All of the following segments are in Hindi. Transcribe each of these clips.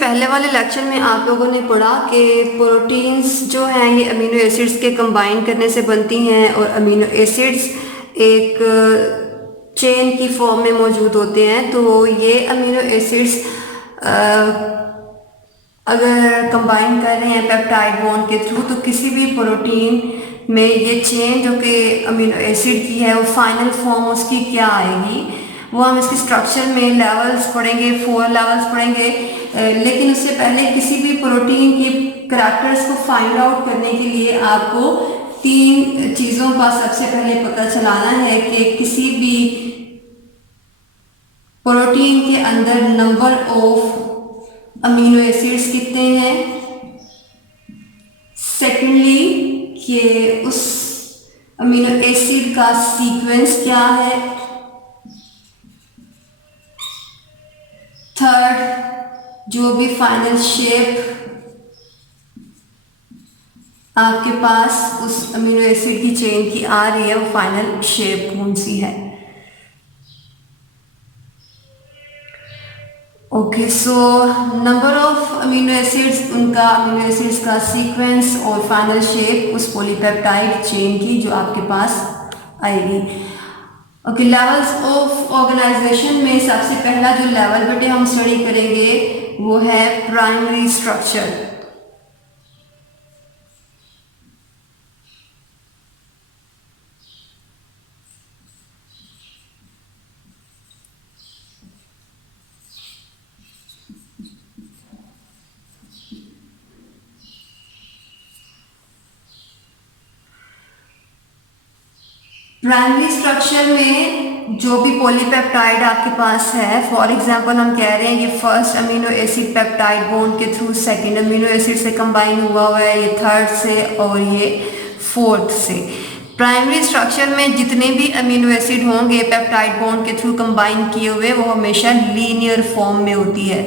पहले वाले लेक्चर में आप लोगों ने पढ़ा कि प्रोटीन्स जो हैं ये अमीनो एसिड्स के कंबाइन करने से बनती हैं और अमीनो एसिड्स एक चेन की फॉर्म में मौजूद होते हैं। तो ये अमीनो एसिड्स अगर कंबाइन कर रहे हैं पेप्टाइड बॉन्ड के थ्रू तो किसी भी प्रोटीन में ये चेन जो कि अमीनो एसिड की है वो फाइनल फॉर्म उसकी क्या आएगी, वो हम इसके स्ट्रक्चर में लेवल्स पढ़ेंगे, 4 लेवल्स पढ़ेंगे। लेकिन उससे पहले किसी भी प्रोटीन के करैक्टर्स को फाइंड आउट करने के लिए आपको 3 चीज़ों का सबसे पहले पता चलाना है कि किसी भी प्रोटीन के अंदर नंबर ऑफ अमीनो एसिड्स कितने हैं, सेकेंडली कि उस अमीनो एसिड का सीक्वेंस क्या है, थर्ड जो भी फाइनल शेप आपके पास उस अमीनो एसिड की चेन की आ रही है वो फाइनल शेप कौन सी है। Okay, so number of amino acids, उनका अमीनो एसिड्स का सीक्वेंस और फाइनल शेप उस पॉलीपेप्टाइड चेन की जो आपके पास आएगी। ओके, लेवल्स ऑफ ऑर्गेनाइजेशन में सबसे पहला जो लेवल बेटे हम स्टडी करेंगे वो है प्राइमरी स्ट्रक्चर। प्राइमरी स्ट्रक्चर में जो भी पॉलीपेप्टाइड आपके पास है, फॉर एग्जांपल हम कह रहे हैं कि first amino acid peptide bond के थ्रू सेकंड अमीनो एसिड से कंबाइन हुआ है, ये थर्ड से और ये फोर्थ से। प्राइमरी स्ट्रक्चर में जितने भी अमीनो एसिड होंगे पेप्टाइड बॉन्ड के थ्रू कंबाइन किए हुए वो हमेशा लीनियर फॉर्म में होती है।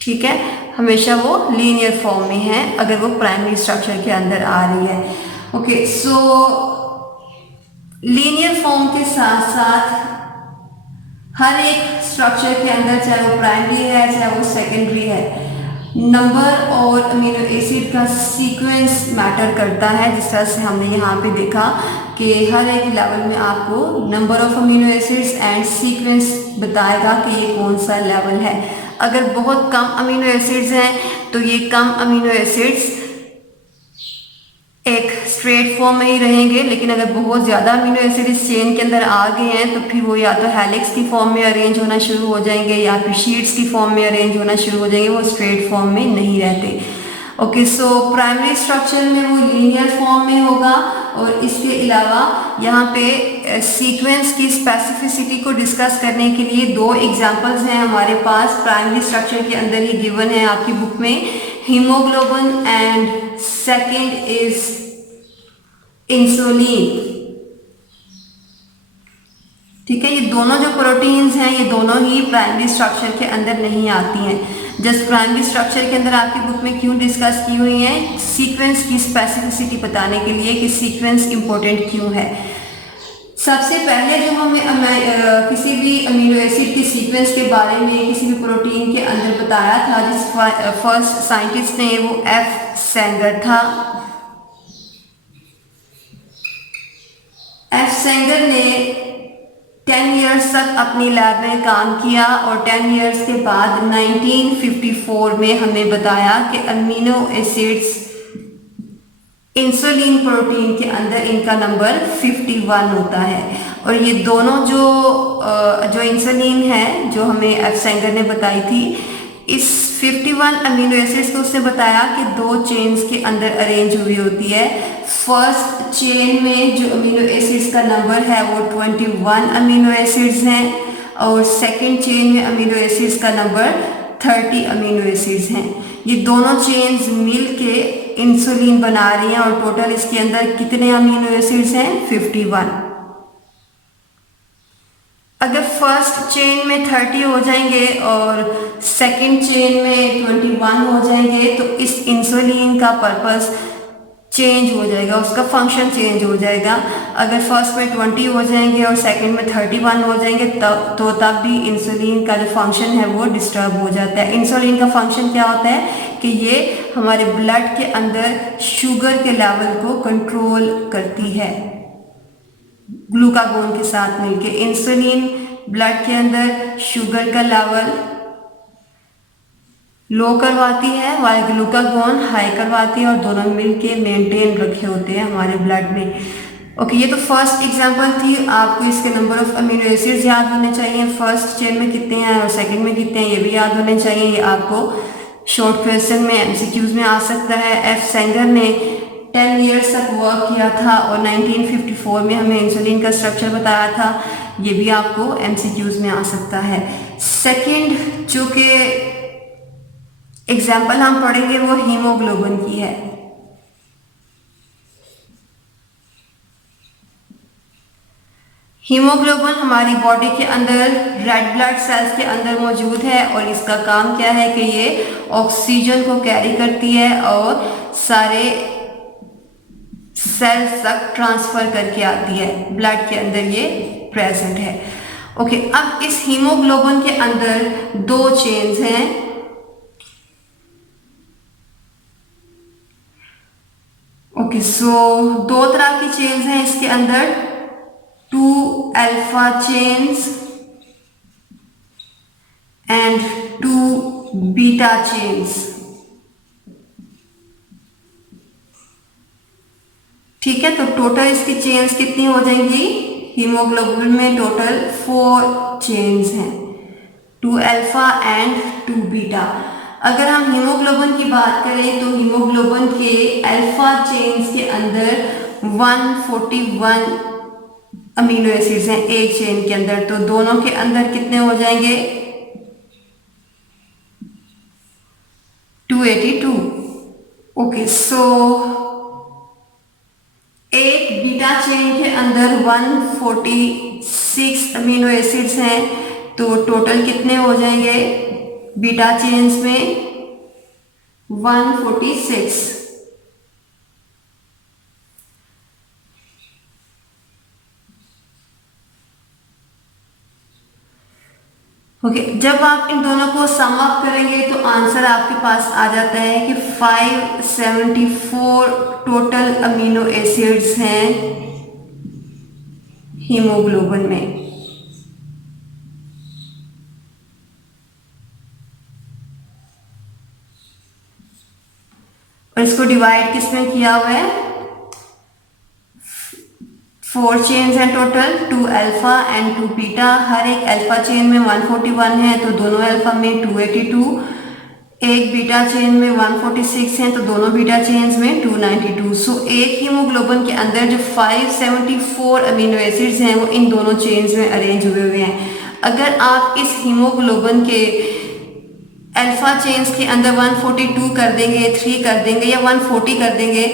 ठीक है, हमेशा वो लीनियर फॉर्म में है अगर वो प्राइमरी स्ट्रक्चर के अंदर आ रही है। ओके, सो लीनियर फॉर्म के साथ साथ हर एक स्ट्रक्चर के अंदर, चाहे वो प्राइमरी है चाहे वो सेकेंडरी है, नंबर और अमीनो एसिड का सीक्वेंस मैटर करता है। जिस तरह से हमने यहाँ पे देखा कि हर एक लेवल में आपको number of amino acids and sequence बताएगा कि ये कौन सा लेवल है। अगर बहुत कम अमीनो एसिड्स हैं तो ये कम अमीनो एसिड्स एक स्ट्रेट फॉर्म में ही रहेंगे, लेकिन अगर बहुत ज़्यादा अमीनो एसिड इस चेन के अंदर आ गए हैं तो फिर वो या तो हेलिक्स की फॉर्म में अरेंज होना शुरू हो जाएंगे या फिर शीट्स की फॉर्म में अरेंज होना शुरू हो जाएंगे, वो स्ट्रेट फॉर्म में नहीं रहते। ओके, सो प्राइमरी स्ट्रक्चर में वो लीनियर फॉर्म में होगा। और इसके अलावा यहाँ पे सीक्वेंस की स्पेसिफिसिटी को डिस्कस करने के लिए 2 एग्जांपल्स हैं हमारे पास, प्राइमरी स्ट्रक्चर के अंदर ही गिवन है आपकी बुक में, haemoglobin and second is insulin. ठीक है, ये दोनों जो प्रोटीन्स हैं ये दोनों ही प्राइमरी स्ट्रक्चर के अंदर नहीं आती हैं। जस्ट प्राइमरी स्ट्रक्चर के अंदर आपकी बुक में क्यों डिस्कस की हुई है, सीक्वेंस की स्पेसिफिसिटी बताने के लिए कि सीक्वेंस इंपॉर्टेंट क्यों है। सबसे पहले जो हमें किसी भी अमीनो एसिड के सीक्वेंस के बारे में किसी भी प्रोटीन के अंदर बताया था, जिस फर्स्ट साइंटिस्ट ने वो एफ सेंगर था। एफ सेंगर ने 10 इयर्स तक अपनी लैब में काम किया और 10 इयर्स के बाद 1954 में हमें बताया कि अमीनो एसिड्स इंसुलिन प्रोटीन के अंदर इनका नंबर 51 होता है। और ये दोनों जो इंसुलिन है जो हमें एफ सेंगर ने बताई थी, इस 51 अमीनो एसिड्स को उसने बताया कि 2 चेन्स के अंदर अरेंज हुई होती है। फर्स्ट चेन में जो अमीनो एसिड्स का नंबर है वो 21 अमीनो एसिड्स हैं और सेकेंड चेन में अमीनो एसिड्स का नंबर 30 अमीनो एसिड्स हैं। ये दोनों चेन्स मिल के इंसुलिन बना रही हैं और टोटल इसके अंदर कितने अमीनो एसिड्स हैं, 51। अगर फर्स्ट चेन में 30 हो जाएंगे और सेकंड चेन में 21 हो जाएंगे तो इस इंसुलिन का पर्पस चेंज हो जाएगा, उसका फंक्शन चेंज हो जाएगा। अगर फर्स्ट में 20 हो जाएंगे और सेकंड में 31 हो जाएंगे तब भी इंसुलिन का जो फंक्शन है वो डिस्टर्ब हो जाता है। इंसुलिन का फंक्शन क्या होता है कि ये हमारे ब्लड के अंदर शुगर के लेवल को कंट्रोल करती है ग्लूकागोन के साथ मिलके। इंसुलिन ब्लड के अंदर शुगर का लेवल लो करवाती है, वाई ग्लूकागोन हाई करवाती है, और दोनों मिलके मेंटेन रखे होते हैं हमारे ब्लड में। ओके, ये तो फर्स्ट एग्जांपल थी। आपको इसके नंबर ऑफ अमीनो एसिड्स याद होने चाहिए, फर्स्ट चेन में कितने हैं और सेकंड में कितने हैं ये भी याद होने चाहिए। ये आपको शॉर्ट क्वेश्चन में एमसीक्यूज में आ सकता है। एफ सेंगर ने 10 ईयर्स तक वर्क किया था और 1954 में हमें इंसुलिन का स्ट्रक्चर बताया था। ये भी आपको एमसीक्यूज में आ सकता है। सेकेंड जो कि एग्जाम्पल हम पढ़ेंगे वो हीमोग्लोबिन की है। हीमोग्लोबिन हमारी बॉडी के अंदर रेड ब्लड सेल्स के अंदर मौजूद है और इसका काम क्या है कि ये ऑक्सीजन को कैरी करती है और सारे सेल्स तक ट्रांसफर करके आती है। ब्लड के अंदर ये प्रेजेंट है। ओके, अब इस हीमोग्लोबिन के अंदर दो चेन्स हैं। ओके, सो दो तरह की चेन्स हैं इसके अंदर, 2 alpha chains and 2 beta chains. ठीक है, तो टोटल इसकी चेन्स कितनी हो जाएंगी? हीमोग्लोबिन में टोटल 4 चेन्स हैं, 2 अल्फा एंड 2 बीटा। अगर हम हीमोग्लोबिन की बात करें तो हीमोग्लोबिन के अल्फा चेन्स के अंदर 141 अमीनो एसिड्स हैं एक चेन के अंदर, तो दोनों के अंदर कितने हो जाएंगे? 282। ओके, सो एक बीटा चेन के अंदर 146 अमीनो एसिड्स हैं, तो टोटल कितने हो जाएंगे बीटा चेन्स में? 146। ओके, जब आप इन दोनों को सम अप करेंगे तो आंसर आपके पास आ जाता है कि 574 टोटल अमीनो एसिड्स हैं हीमोग्लोबिन में। और इसको डिवाइड किसमें किया हुआ है? 4 चेन्स हैं टोटल, 2 अल्फा एंड 2 बीटा। हर एक अल्फा चेन में 141 है तो दोनों अल्फा में 282, एक बीटा चेन में 146 हैं तो दोनों बीटा चेन्स में 292। सो एक हीमोग्लोबिन के अंदर जो 574 अमीनो एसिड्स हैं वो इन दोनों चेन्स में अरेंज हुए हुए हैं। अगर आप इस हीमोग्लोबिन के अल्फा चेन्स के अंदर 142 कर देंगे, 3 कर देंगे या 140 कर देंगे,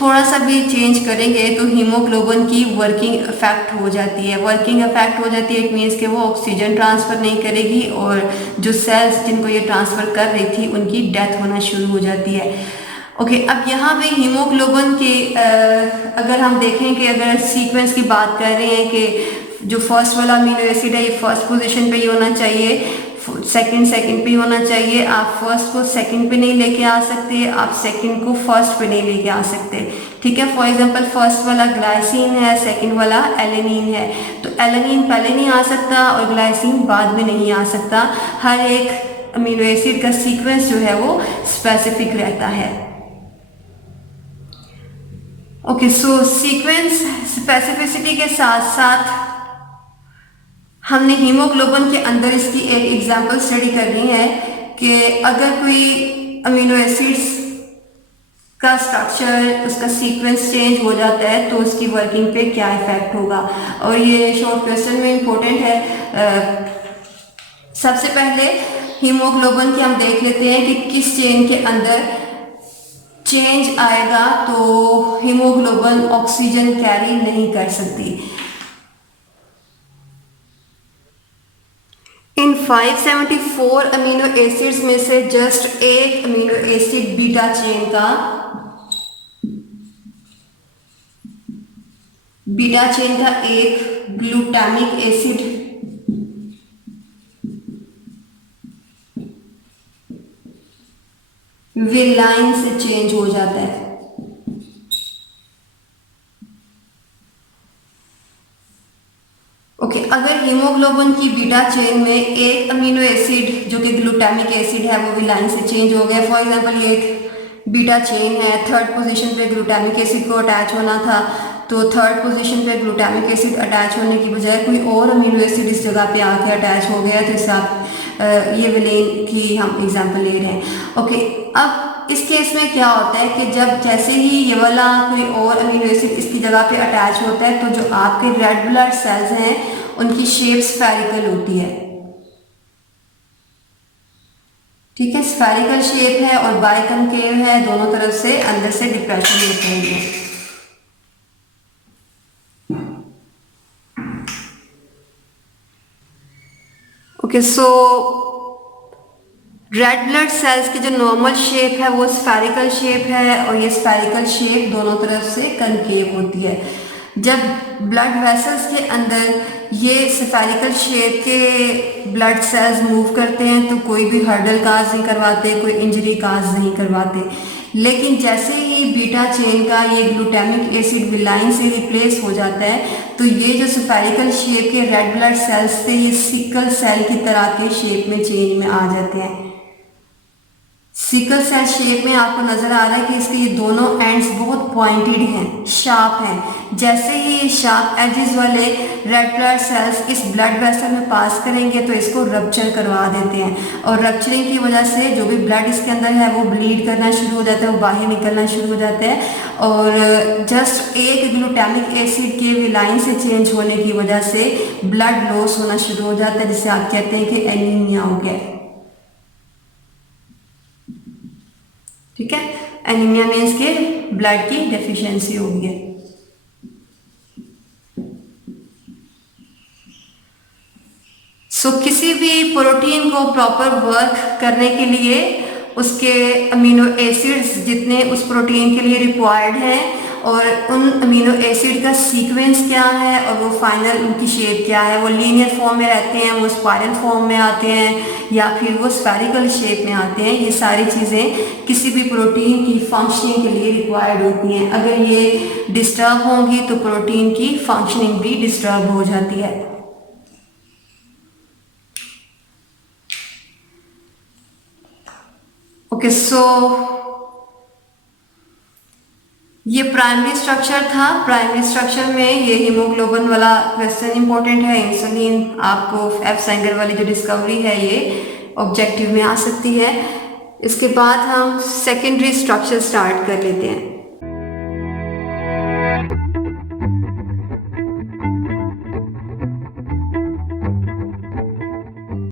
थोड़ा सा भी चेंज करेंगे तो हीमोग्लोबिन की वर्किंग इफेक्ट हो जाती है। वर्किंग इफेक्ट हो जाती है, इट मीन्स कि वो ऑक्सीजन ट्रांसफ़र नहीं करेगी और जो सेल्स जिनको ये ट्रांसफ़र कर रही थी उनकी डेथ होना शुरू हो जाती है। ओके, अब यहाँ पे हीमोग्लोबिन के अगर हम देखें कि अगर सीक्वेंस की बात कर रहे हैं कि जो फर्स्ट वाला अमीनो एसिड है ये फर्स्ट पोजीशन पे ही होना चाहिए, सेकंड पे होना चाहिए। आप फर्स्ट को सेकंड पे नहीं लेके आ सकते, आप सेकंड को फर्स्ट पे नहीं लेके आ सकते। ठीक है, फॉर एग्जांपल फर्स्ट वाला ग्लाइसिन है, सेकंड वाला एलेनिन है, तो एलेनिन पहले नहीं आ सकता और ग्लाइसिन बाद में नहीं आ सकता। हर एक अमीनो एसिड का सीक्वेंस जो है वो स्पेसिफिक रहता है। ओके, सो सीक्वेंस स्पेसिफिसिटी के साथ साथ हमने हीमोग्लोबिन के अंदर इसकी एक एग्जाम्पल स्टडी करनी है कि अगर कोई अमीनो एसिड्स का स्ट्रक्चर, उसका सीक्वेंस चेंज हो जाता है तो उसकी वर्किंग पे क्या इफेक्ट होगा। और ये शॉर्ट क्वेश्चन में इम्पोर्टेंट है। सबसे पहले हीमोग्लोबिन की हम देख लेते हैं कि किस चेन के अंदर चेंज आएगा तो हीमोग्लोबिन ऑक्सीजन कैरी नहीं कर सकती। इन 574 अमीनो एसिड्स में से जस्ट एक अमीनो एसिड बीटा चेन का बीटा चेन का एक ग्लूटामिक एसिड विलाइन से चेंज हो जाता है। ओके, अगर हीमोग्लोबिन की बीटा चेन में एक अमीनो एसिड जो कि ग्लूटामिक एसिड है वो विलाइन से चेंज हो गया, फॉर एग्जांपल ये एक बीटा चेन है, थर्ड पोजीशन पे ग्लूटामिक एसिड को अटैच होना था, तो थर्ड पोजीशन पे ग्लूटामिक एसिड अटैच होने की बजाय कोई और अमीनो एसिड इस जगह पे आके अटैच हो गया, तो इससे आप ये विलेन की हम एग्जांपल ले रहे हैं। ओके, अब इस केस में क्या होता है कि जब जैसे ही ये वाला कोई और अमीनो एसिड इसकी जगह पे अटैच होता है तो जो आपके रेड ब्लड सेल्स हैं उनकी शेप स्फेरिकल होती है। ठीक है, स्फेरिकल शेप है और बाइकनकेव है, दोनों तरफ से अंदर से डिप्रेशन होते हैं। ओके, सो रेड ब्लड सेल्स की जो नॉर्मल शेप है वो स्फेरिकल शेप है और ये स्फेरिकल शेप दोनों तरफ से कनकेव होती है। जब ब्लड वेसल्स के अंदर ये स्फेरिकल शेप के ब्लड सेल्स मूव करते हैं तो कोई भी हर्डल काज नहीं करवाते, कोई इंजरी काज नहीं करवाते। लेकिन जैसे ही बीटा चेन का ये ग्लूटामिक एसिड विलाइन से रिप्लेस हो जाता है तो ये जो स्फेरिकल शेप के रेड ब्लड सेल्स थे ये सिकल सेल की तरह के शेप में चेंज में आ जाते हैं। सिकल सेल शेप में आपको नजर आ रहा है कि इसके ये दोनों एंड्स बहुत पॉइंटेड हैं, शार्प हैं। जैसे ही ये शार्प एजेस वाले रेड ब्लड सेल्स इस ब्लड वेसल में पास करेंगे तो इसको रप्चर करवा देते हैं और रप्चरिंग की वजह से जो भी ब्लड इसके अंदर है वो ब्लीड करना शुरू हो जाता है, वो बाहर निकलना शुरू हो जाता है और जस्ट एक ग्लूटामिक एसिड के विलाइन से चेंज होने की वजह से ब्लड लॉस होना शुरू हो जाता है, जिसे आप कहते हैं कि एनीमिया हो गया। ठीक है, एनीमिया मीन्स के ब्लड की डेफिशिएंसी हो गई है। सो किसी भी प्रोटीन को प्रॉपर वर्क करने के लिए उसके अमीनो एसिड्स जितने उस प्रोटीन के लिए रिक्वायर्ड हैं और उन अमीनो एसिड का सीक्वेंस क्या है और वो फाइनल उनकी शेप क्या है, वो लीनियर फॉर्म में रहते हैं, वो स्पाइरल फॉर्म में आते हैं या फिर वो स्फेरिकल शेप में आते हैं, ये सारी चीज़ें किसी भी प्रोटीन की फंक्शनिंग के लिए रिक्वायर्ड होती हैं। अगर ये डिस्टर्ब होंगी तो प्रोटीन की फंक्शनिंग भी डिस्टर्ब हो जाती है। ओके, सो ये प्राइमरी स्ट्रक्चर था। प्राइमरी स्ट्रक्चर में ये हीमोग्लोबिन वाला क्वेश्चन इंपॉर्टेंट है। इंसुलिन आपको एफ सेंगर वाली जो डिस्कवरी है ये ऑब्जेक्टिव में आ सकती है। इसके बाद हम सेकेंडरी स्ट्रक्चर स्टार्ट कर लेते हैं।